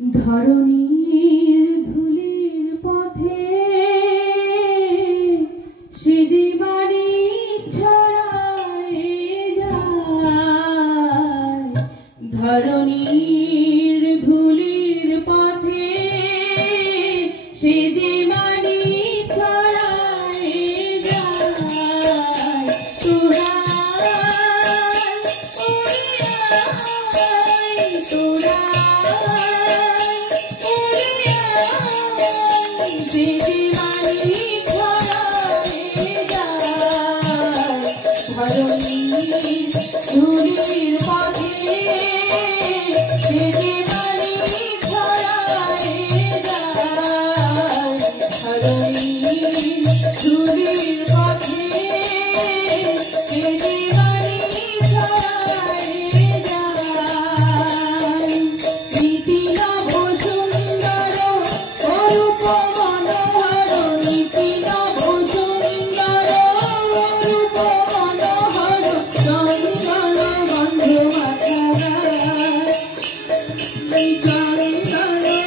ধরণীর ধুলির পথে সিঁড়ি বাড়ি ছড়ায় যায়, ধরণীর ধুলির পথে সিঁড়ি বাড়ি ছড়ায় যায়। তোরা তোরা ধুলির পথে সিঁড়ি ছড়ায় যায়, ধরণীর ধুলির পথে সিঁড়ি ছড়ায় যায়। নীতি নব সুন্দর অরূপ মনোহর, নীতি নব সুন্দর অরূপ মনোহর, চন্দন গন্ধে মাখা গায়, চন্দন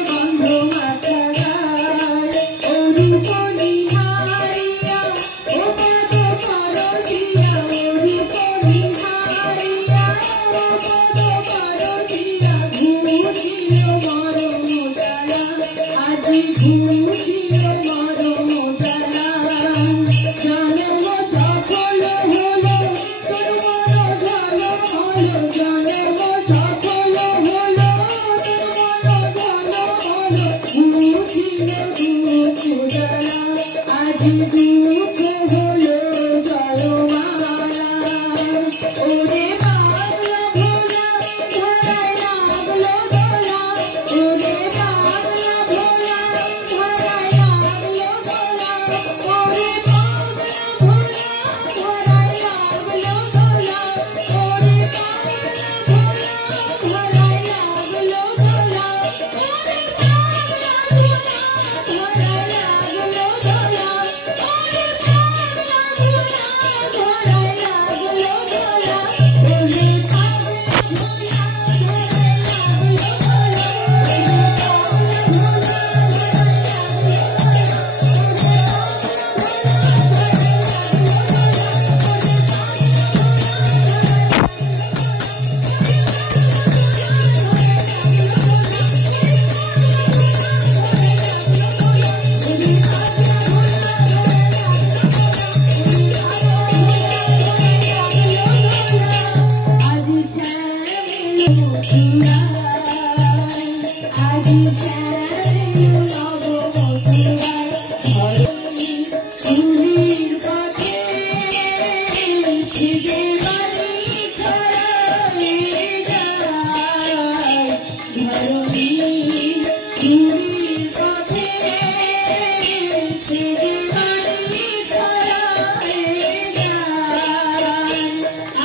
গন্ধে মাখা গায়। অরূপ নিহারিয়া ওপদ করতিয়া, অরূপ নিহারিয়া ওপদ করতিয়া, ঘুচিল মরম জ্বালা, আজি ঘুচিল মরম জ্বালা। জন্ম সফল হলো তোর মন ভালো হলো, জন্ম সফল হলো তোর মন ভালো হলো, ঘুচিল দুঃখ জ্বালা, আজি দুঃখ হলো জয়মালা। ওরে পাগলা ভোলা ধরায় লাগলো দোলা, ওরে পাগলা ভোলা ধরায় লাগলো দোলা, ওরে পাগলা ভোলা ধরায় লাগলো দোলা, ওরে পাগলা ভোলা ধরায় লাগলো দোলা, ওরে পাগলা ভোলা ধরায় লাগলো দোলা, ওরে পাগলা ভোলা ধরায় লাগলো দোলা, ওরে আজি শ্যামল মথুরায়, আজি শ্যামল নব মথুরায়, ধরণীর পথে সিঁড়ি বাড়ি ছড়ায় যায়, ধরণীর ধুলির পথে সিঁড়ি বাড়ি ছড়ায় যায়।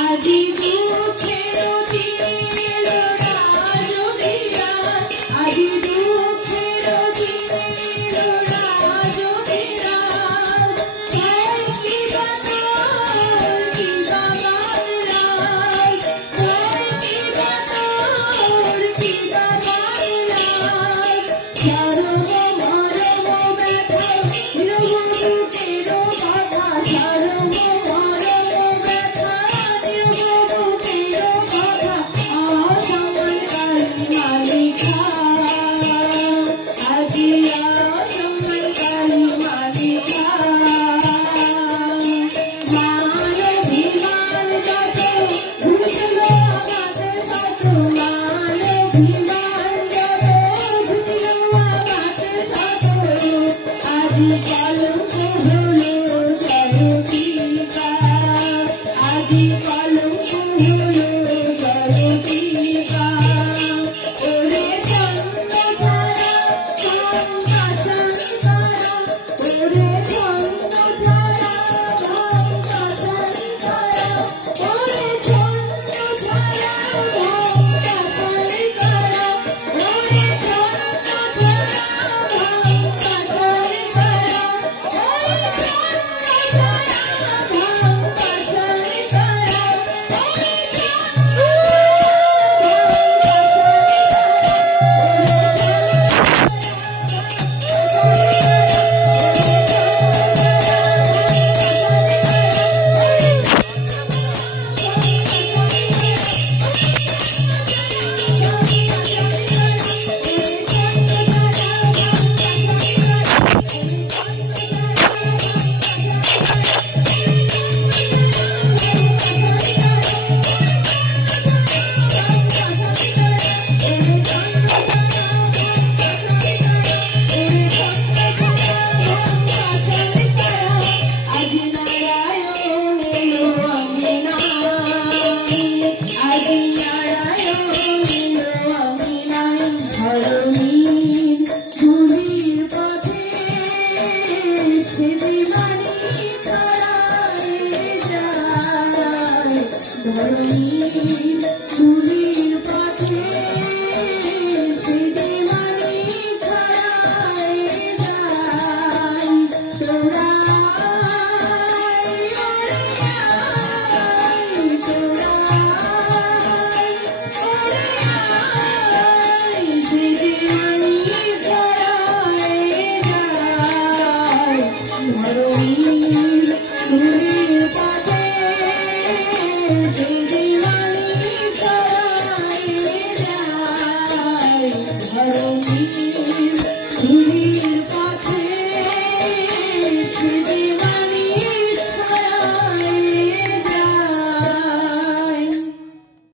আজি দুঃখের দিন রাজবিরাজ, আজি দুঃখের দিন রাজবিরাজ, হয় কি বাদর কি বাবার রাজ, হয় কি বাদর কি বাবার রাজ। সারব মরম ব্যথা নিরব দুঃখের কথা, সারব মরম ব্যথা নিরব দুঃখের কথা, অসময় কালী মালিকা, আজি অসময় কালী মালিকা। মান অভিমান যত ঘুচল আঘাতে শত, মান অভিমান যত ঘুচল আঘাতে শত, আজি কলঙ্ক হলো জয়তীকা, আজি কলঙ্ক হলো জয়তীকা। ওরে চন্দ্রধারা গঙ্গা শঙ্করা, ওরে চন্দ্রধারা গঙ্গা শঙ্করা, ওরে চন্দ্রধারা গঙ্গা শঙ্করা, ধরণীর ধুলির পথে যে দিওয়ানি ছড়ায় যায় ধরণী